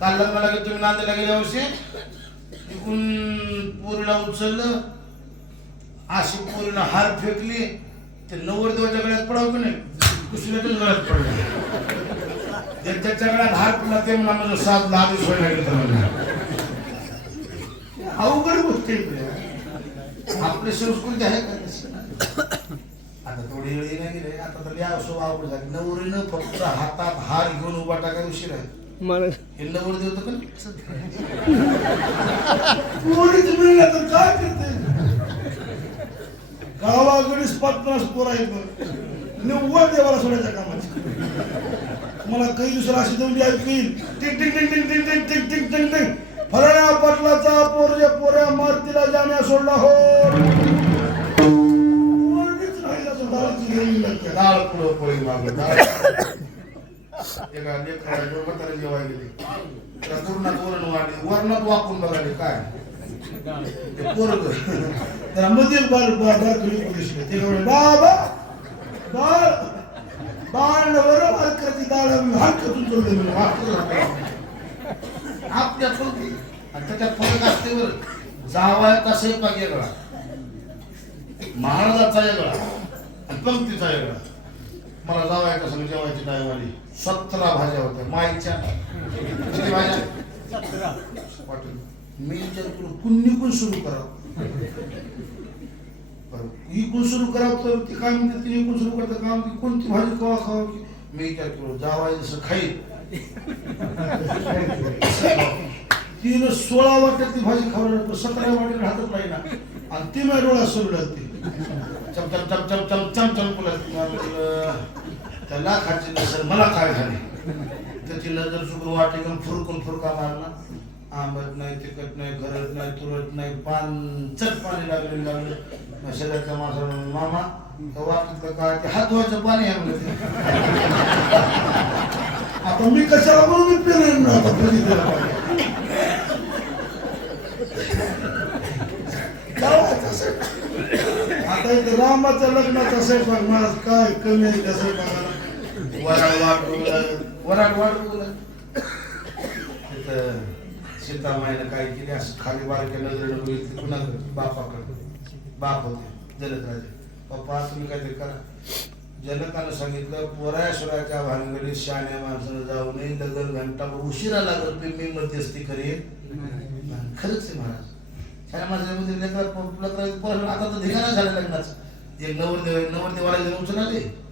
काल लग्नाला गेलो तुम्ही नांदेडला गेल्या वर्षी इकडून पोरीला उचललं अशी पोरीनं हार फेकली ते नवरदेवाच्या गळ्यात पडाव की नाही दुसऱ्याच्याच गळ्यात पडलं ज्याच्या गळ्यात हार पडला ते म्हणा माझं सात लादी सोडला अवघड गोष्ट आपली संस्कृती आहे का आता थोडी वेळी नाही गेले आता तर या असो अवघड झाली नवरीनं फक्त हातात हार घेऊन उभा टाकाय उशीर आहे हे नवरदेव तर काय करते गावाकडे 50 पोर आहेत निव्वळ देवाला सोडायच्या कामाची मला काही दुसरं अशी देऊन ऐकतील टिक टिक टिक टिक टिक टिक टिक टिक टिक टिक फलाण्या पाटलाचा पोरच्या पोऱ्या मारतीला जाण्या सोडला हो डाळ पुढं पोळी मागं एका लेकराला म्हातारा जेवायला गेले त्या पूर्णात वरण वाढले वरणात वाकून बघाले काय पोरग त्याला मध्ये बाबा बाळ बाळ बरोबर करते डाळ हलकतून चलले आपल्या चलते आणि त्याच्यात फरक असते वर जावायचा स्वयंपाक वेगळा महाराजाचा वेगळा आणि पंक्तीचा वेगळा मला जावायचा सगळं जेवायची डायवाली 17 भाज्या होत्या माईच्या किती भाज्या 17 वाटून मी विचार करू कुणीकून सुरू करावं इकून सुरू करावं तर ती काय म्हणते ती इकून सुरू करतं काम की कोणती भाजी कवा खावं की मी विचार करू जावाय जसं खाईल तिनं 16 वाट्यात ती भाजी खावणार 17 वाट्यात हातच नाही ना आणि ती माझ्या डोळ्यात सुरू लागते चम चम चम चम चम चम चम त्याला खायची नसेल मला काय झाले त्याची नजर चुकून वाटे घेऊन फुरकून फुरका मारला आंबट नाही तिखट नाही घरट नाही तुरट नाही चट पाणी लागलं शेजारच्या माणसाला मामा वाटत काय ते हात धुवायचं पाणी आहे म्हणजे आता मी कशाला म्हणून पेरेन ना आता इथे रामाच्या लग्नाचा स्वयंपाक मला काय कमी आहे त्या स्वयंपाकाला वराड वाट सीतामाईनं काय केली असं खाली बारक्या नजरेनं बघितली पुन्हा बापाकडे बाप होते जनकराजे पप्पा तुम्ही काहीतरी करा जनकानं सांगितलं पोरायश्वराच्या भानगडीत शहाण्या माणसानं जाऊ नये लग्न घंटा उशिरा लागत मी मध्यस्थी करेन खरंच आहे महाराज शहाण्या माणसामध्ये आता तर धिगाणा झालं लग्नाचं एक नवरदेवाला घेऊन उचलले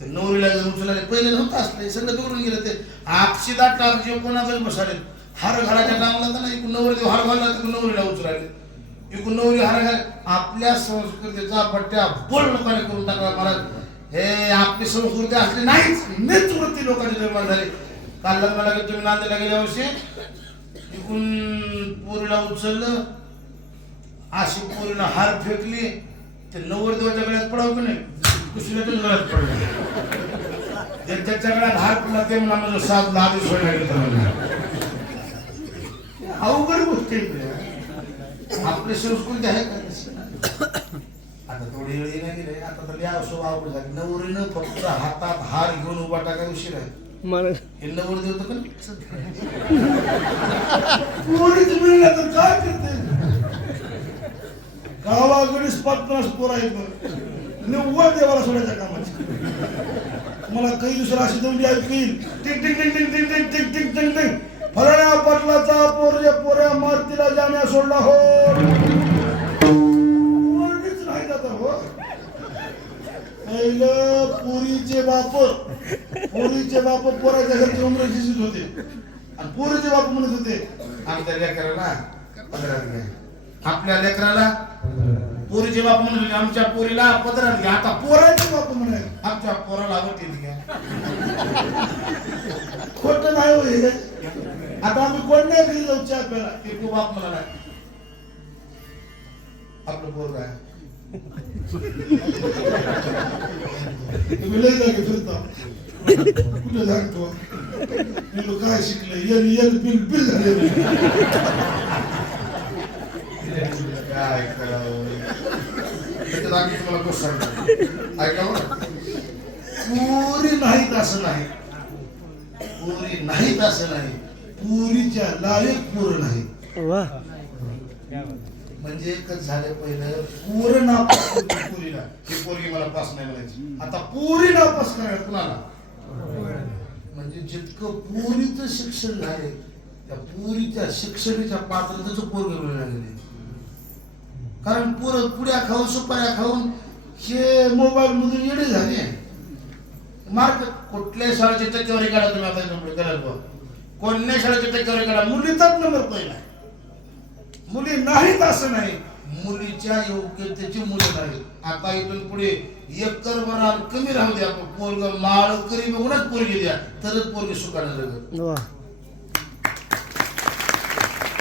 ते नवरीला घेऊन उचलले पहिले नव्हतं असले सगळं बिघडून गेलं ते आपशिदा टाक जे कोणाकडे बसाले हार घालाच्या टांगला तर ना इकडून नवरदेव हार घालला तिकडून नवरीला उचलायले इकडून नवरी हार घाल आपल्या संस्कृतीचा पट्ट्या बोल लोकांनी करून टाकला महाराज हे आपली संस्कृती असली नाहीच मीच वृत्ती लोकांची निर्माण झाली काल लग्नाला गेलो तुम्ही नांदेडला गेल्या वर्षी इकडून पोरीला उचललं अशी पोरीनं हार फेकली ते नवरदेवाच्या गळ्यात पडाव की नाही दुसऱ्याच्याच गळ्यात पडलं ज्याच्या गळ्यात हार पडला ते म्हणा माझं सात लादी सोडला अवघड गोष्ट आपली संस्कृती आहे का आता थोडी वेळी नाही गेले आता तर या असो अवघड झाली नवरीनं फक्त हातात हार घेऊन उभा टाकाय उशीर आहे हे नवरदेव तर काय करते गावाकडे 50 पोर आहेत निव्वळ देवाला सोडायच्या कामाची मला काही दुसरं अशी देऊन ऐकतील टिक टिक टिक टिक टिक टिक टिक टिक टिक टिक फलाण्या पाटलाचा पोरच्या पोऱ्या मारतीला जाण्या सोडला हो नाही जात हो पुरीचे बाप पोराच्या घरचे उमरे शिजत होते आणि पोरीचे बाप म्हणत होते आमच्या लेकराला 15 घ्या आपल्या लेकराला पोरीचे बाप म्हणत होते आमच्या पोरीला 15 घ्या आता पोराचे बाप म्हणाले आमच्या पोराला आवडते घ्या खोट नाही होईल आता आम्ही कोण नाही घरी जाऊ चहा प्याला ते तू बाप मला नाही आपलं पोर काय तुम्ही लय जागे फिरता कुठे लागतो मी काय शिकले बिल झाले काय करावं तुम्हाला गोष्ट सांगतो ऐका पुरी नाहीत असं नाही पुरी नाहीत असं नाही पुरीच्या लायक पोरं नाही. वा म्हणजे एकच झालं पहिलं पोरं नापास करते पुरीला, ही पोरगी मला पास नाही म्हणायची. आता पुरी नापास करायला कुणाला? म्हणजे जितकं पुरीचं शिक्षण झाले त्या पुरीच्या शिक्षणाच्या पात्रतेचं पोरग मिळायला गेले. कारण पोरं पुड्या खाऊन सुपाऱ्या खाऊन हे मोबाईल मधून येडे झाले. मार्क कुठल्या शाळेच्या टक्केवारी काढा तुम्ही आता करायला, कोणत्या शाळेच्या टक्केवारी काढा, मुलीचाच नंबर पहिला. मुली नाहीत असं नाही, मुलीच्या योग्यतेची मुलं नाही. आता इथून पुढे एकर वर कमी राहू द्या, पोरग माळ करी बघूनच पोरगी द्या, तरच पोरगी सुखाने जगत.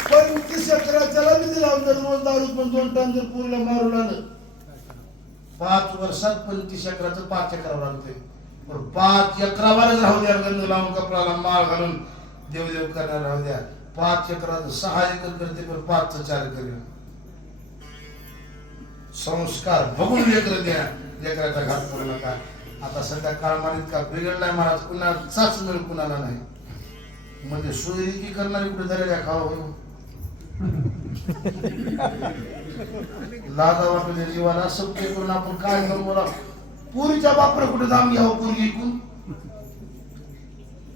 35 एकराच्याला मी दिला रोज दारू पण 2 टन जर पोरीला मारून आलं 5 वर्षात 35 एकराचं 5 एकरावर आणते. 5 एकरावरच राहू द्या, गंध लावून कपडाला माळ घालून देवदेव करणार राहू द्या. 5 एकराचं 6 एकर करते, पण 5चं 4 एकर. संस्कार बघून लेकर द्या, लेकराचा घात करू नका. आता सध्या काळमानीत का बिघडलाय महाराज, कुणाचाच मिळ कुणाला नाही. म्हणजे सोयरीकी करणारी कुठे दर्या खावा लाजा वाटले जीवाला सत्य करून आपण काय बोला. पुरीच्या बापर कुठे जाऊन घ्यावं पोरगी ऐकून.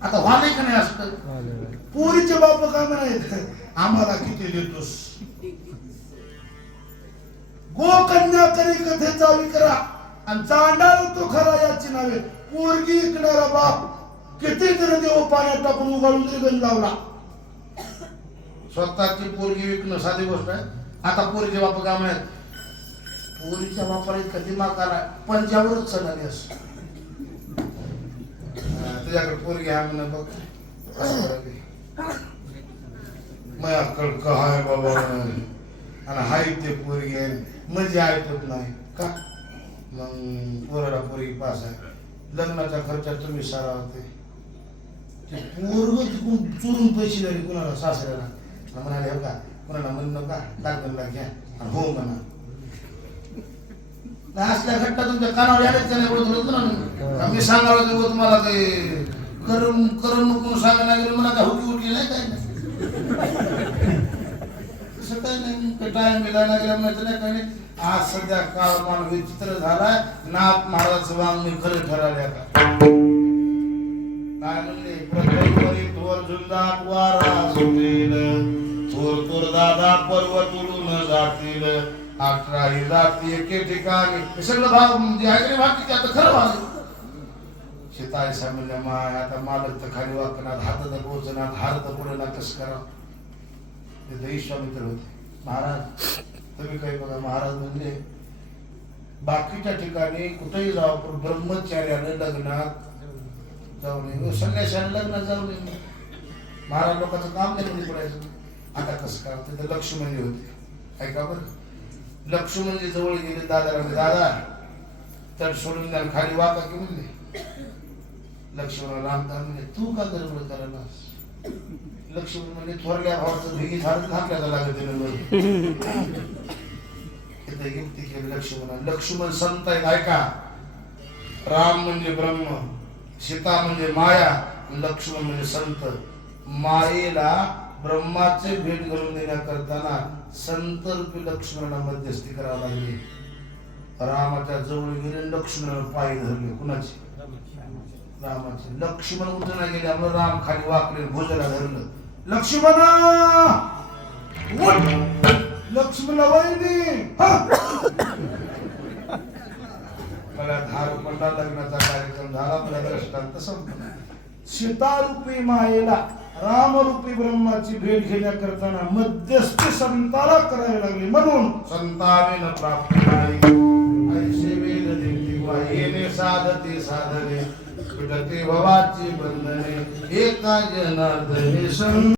आता व्हाले का नाही असतं? पुरीचे बाप काय म्हणायचं, आम्हाला किती देतोस. गोकन्या करी कथेचा विकरा आणि चांडाळ तो खरा याची नावे. पोरगी इकणारा बाप किती तरी देव पाण्यात टाकून उगाळून तरी गंज लावला. स्वतःची पोरगी विकणं साधी गोष्ट आहे. आता पोरीचे बाप काय म्हणत, पोरीच्या बापाला इतका दिमाग आला पंजावरच चढाली असं. तुझ्याकडे पोरगी आहे म्हणून बघ मग अक्कल काय बाबा, आणि हाय ते पोरगी आहे म्हणजे ऐकत नाही का. मग पोराला पोरगी पास आहे, लग्नाच्या खर्चात तुम्ही सारा होते. ते पोरग तिकून चोरून पैसे दिले कुणाला, सासऱ्याला म्हणाले हो का, कुणाला म्हणू नका, लागला घ्या आणि हो म्हणा. असल्या घटना तुमच्या कानावर यायलाच का नाही बोलत होत ना. मी सांगावं होतं तुम्हाला ते करून नको सांगायला गेलं, मला काय हुकी उठली नाही काय नाही. तसं काय नाही, टाइम मिळायला गेला म्हणायचं नाही काय नाही. आज सध्या काळमान विचित्र झालाय. नाथ महाराजांचं वाङ्मय खरं ठरवले. आता काय म्हणले, प्रत्येकवरी थोर झुंजाट वारा सुटेल, थोर थोर दादा पर्वत उडून जातील, 18 जाती एके ठिकाणी. हे सगळं भाग म्हणजे आहे भाग किती आता खरं भाग. शेताय सामल्या माय आता मालक तर खाली वाकणार, हात तर पोचणार, हार तर पुढे ना कसं करा. ते विश्वामित्र होते. महाराज तुम्ही काही बघा, महाराज म्हणले बाकीच्या ठिकाणी कुठेही जाऊ पण ब्रह्मचार्याने लग्नात जाऊ नये, संन्याशाने लग्नात जाऊ नये. महाराज लोकांचं काम नाही पडायचं. आता कसं काय, तिथे लक्ष्मणजी होते. ऐका बरं, लक्ष्मणजी जवळ गेले दादाला, दादा तट सोडून द्या खाली वाका की म्हणले. लक्ष्मण रामदास म्हणजे तू का गडबड करायला. लक्ष्मण म्हणजे थोरल्या भावाचं भिगी झालं घातल्याला लागत. लक्ष्मण संत आहेत ऐका. राम म्हणजे ब्रह्म, सीता म्हणजे माया, लक्ष्मण म्हणजे संत. मायेला ब्रह्माचे भेट घालून देण्याकरताना संत रूपी लक्ष्मणाला मध्यस्थी करावी लागली. रामाच्या जवळ गेले, लक्ष्मणाला पाय धरले. कुणाचे? रामाचे. लक्ष्मण उठून गेले, आपलं राम खाली वाकले, भुजाला धरलं. लक्ष्मणा लक्ष्मणला वहिनी मला धार पडला. लग्नाचा कार्यक्रम झाला, मला दृष्टांत संपला. सीतारूपी मायेला रामरूपी ब्रह्माची भेट घेण्याकरताना मध्यस्थी संताला करावी लागली. म्हणून संताने न प्राप्त नाही ऐसे वेद देती वाहिने साधते साधने विटते भवाची बंधने एका जनार्दने